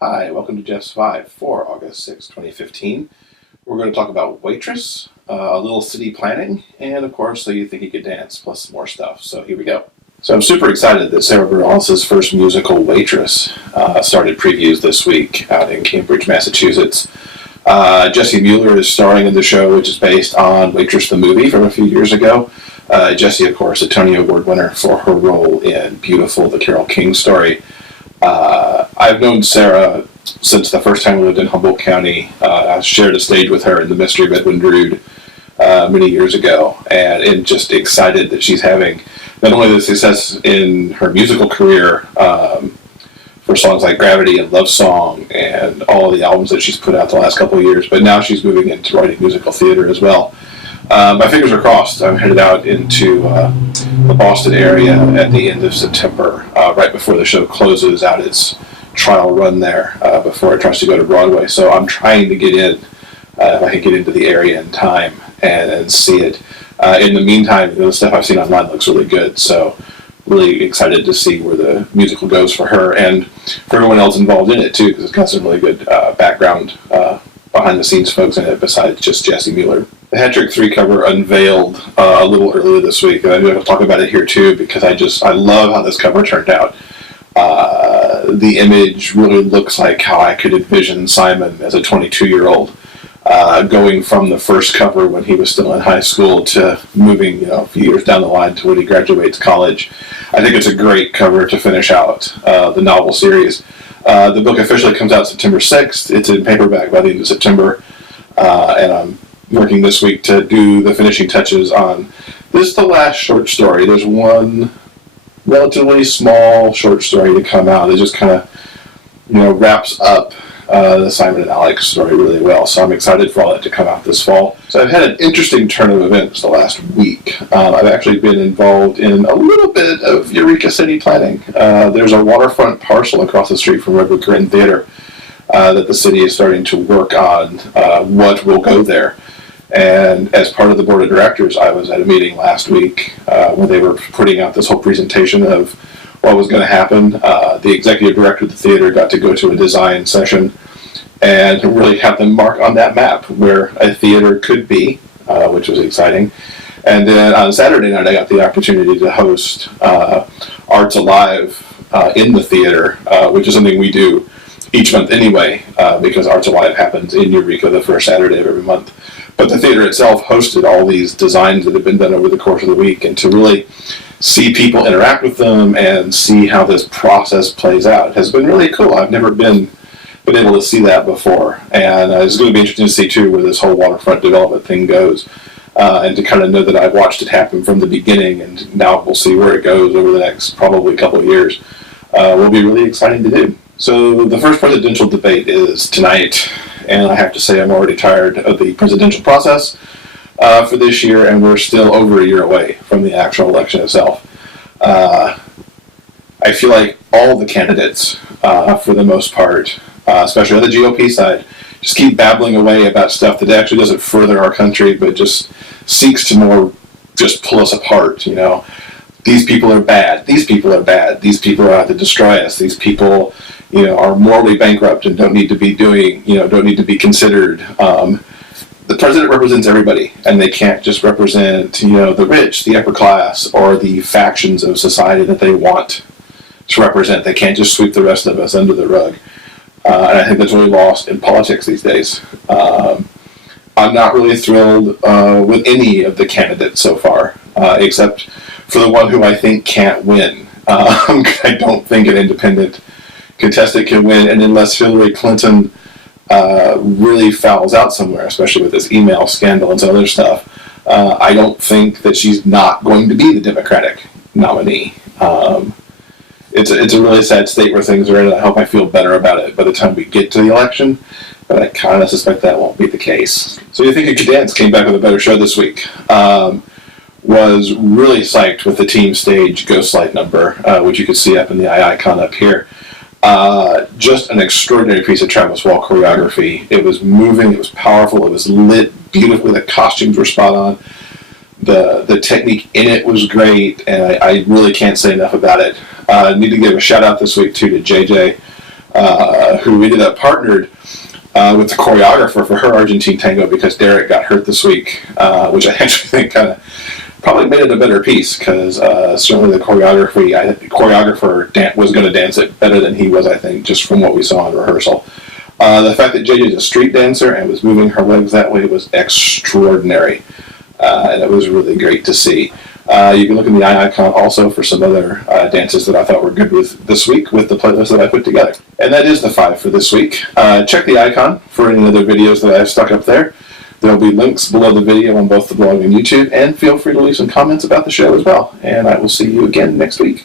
Hi, welcome to Jeff's 5 for August 6, 2015. We're going to talk about Waitress, a little city planning, and of course, So You Think You Could Dance, plus some more stuff. So here we go. So I'm super excited that Sara Bareilles' first musical, Waitress, started previews this week out in Cambridge, Massachusetts. Jessie Mueller is starring in the show, which is based on Waitress the movie from a few years ago. Jessie, of course, a Tony Award winner for her role in Beautiful, the Carole King story. I've known Sara since the first time we lived in Humboldt County. I shared a stage with her in The Mystery of Edwin Drood many years ago, and just excited that she's having not only the success in her musical career for songs like Gravity and Love Song and all the albums that she's put out the last couple of years, but now she's moving into writing musical theater as well. My fingers are crossed. I'm headed out into the Boston area at the end of September, right before the show closes out its trial run there, before it tries to go to Broadway. So I'm trying to get in, if I can get into the area in time and see it. In the meantime, the stuff I've seen online looks really good, so really excited to see where the musical goes for her and for everyone else involved in it too, because it's got some really good background behind-the-scenes folks in it besides just Jessie Mueller. The Hat-Trick 3 cover unveiled a little earlier this week, and I'm going to talk about it here too because I love how this cover turned out. The image really looks like how I could envision Simon as a 22-year-old, going from the first cover when he was still in high school to moving a few years down the line to when he graduates college. I think it's a great cover to finish out the novel series. The book officially comes out September 6th. It's in paperback by the end of September, and I'm working this week to do the finishing touches on this, the last short story. There's one relatively small short story to come out that just kind of wraps up the Simon and Alex story really well. So I'm excited for all that to come out this fall. So I've had an interesting turn of events the last week. I've actually been involved in a little bit of Eureka city planning. There's a waterfront parcel across the street from Redwood Grin Theater that the city is starting to work on what will go there. And as part of the board of directors, I was at a meeting last week where they were putting out this whole presentation of what was going to happen. The executive director of the theater got to go to a design session and really have them mark on that map where a theater could be, which was exciting. And then on Saturday night, I got the opportunity to host Arts Alive in the theater, which is something we do each month anyway, because Arts Alive happens in Eureka the first Saturday of every month. But the theater itself hosted all these designs that have been done over the course of the week, and to really see people interact with them and see how this process plays out has been really cool. I've never been able to see that before, and it's going to be interesting to see too where this whole waterfront development thing goes, and to kind of know that I've watched it happen from the beginning, and now we'll see where it goes over the next probably couple of years. Will be really exciting to do. So the first presidential debate is tonight, and I have to say I'm already tired of the presidential process for this year, and we're still over a year away from the actual election itself. I feel like all the candidates, for the most part, especially on the GOP side, just keep babbling away about stuff that actually doesn't further our country, but just seeks to more just pull us apart. These people are bad. These people are bad. These people are out to destroy us. These people are morally bankrupt and don't need to be don't need to be considered. The president represents everybody, and they can't just represent, the rich, the upper class, or the factions of society that they want to represent. They can't just sweep the rest of us under the rug. And I think that's really lost in politics these days. I'm not really thrilled with any of the candidates so far, except for the one who I think can't win. I don't think an independent contestant can win, and unless Hillary Clinton really fouls out somewhere, especially with this email scandal and some other stuff, I don't think that she's not going to be the Democratic nominee. It's a really sad state where things are in, and I hope I feel better about it by the time we get to the election, but I kind of suspect that won't be the case. So You Think You Could Dance came back with a better show this week. Was really psyched with the team stage Ghost Light number, which you can see up in the eye icon up here. Just an extraordinary piece of Travis Wall choreography. It was moving, it was powerful, it was lit beautifully, the costumes were spot on. The technique in it was great, and I really can't say enough about it. I need to give a shout out this week too to JJ who ended up partnered with the choreographer for her Argentine tango because Derek got hurt this week, which I actually think kind of probably made it a better piece because certainly the choreographer was going to dance it better than he was, I think, just from what we saw in rehearsal. The fact that JJ is a street dancer and was moving her legs that way was extraordinary, and it was really great to see. You can look in the eye icon also for some other dances that I thought were good with this week with the playlist that I put together. And that is the 5 for this week. Check the icon for any other videos that I've stuck up there. There will be links below the video on both the blog and YouTube, and feel free to leave some comments about the show as well. And I will see you again next week.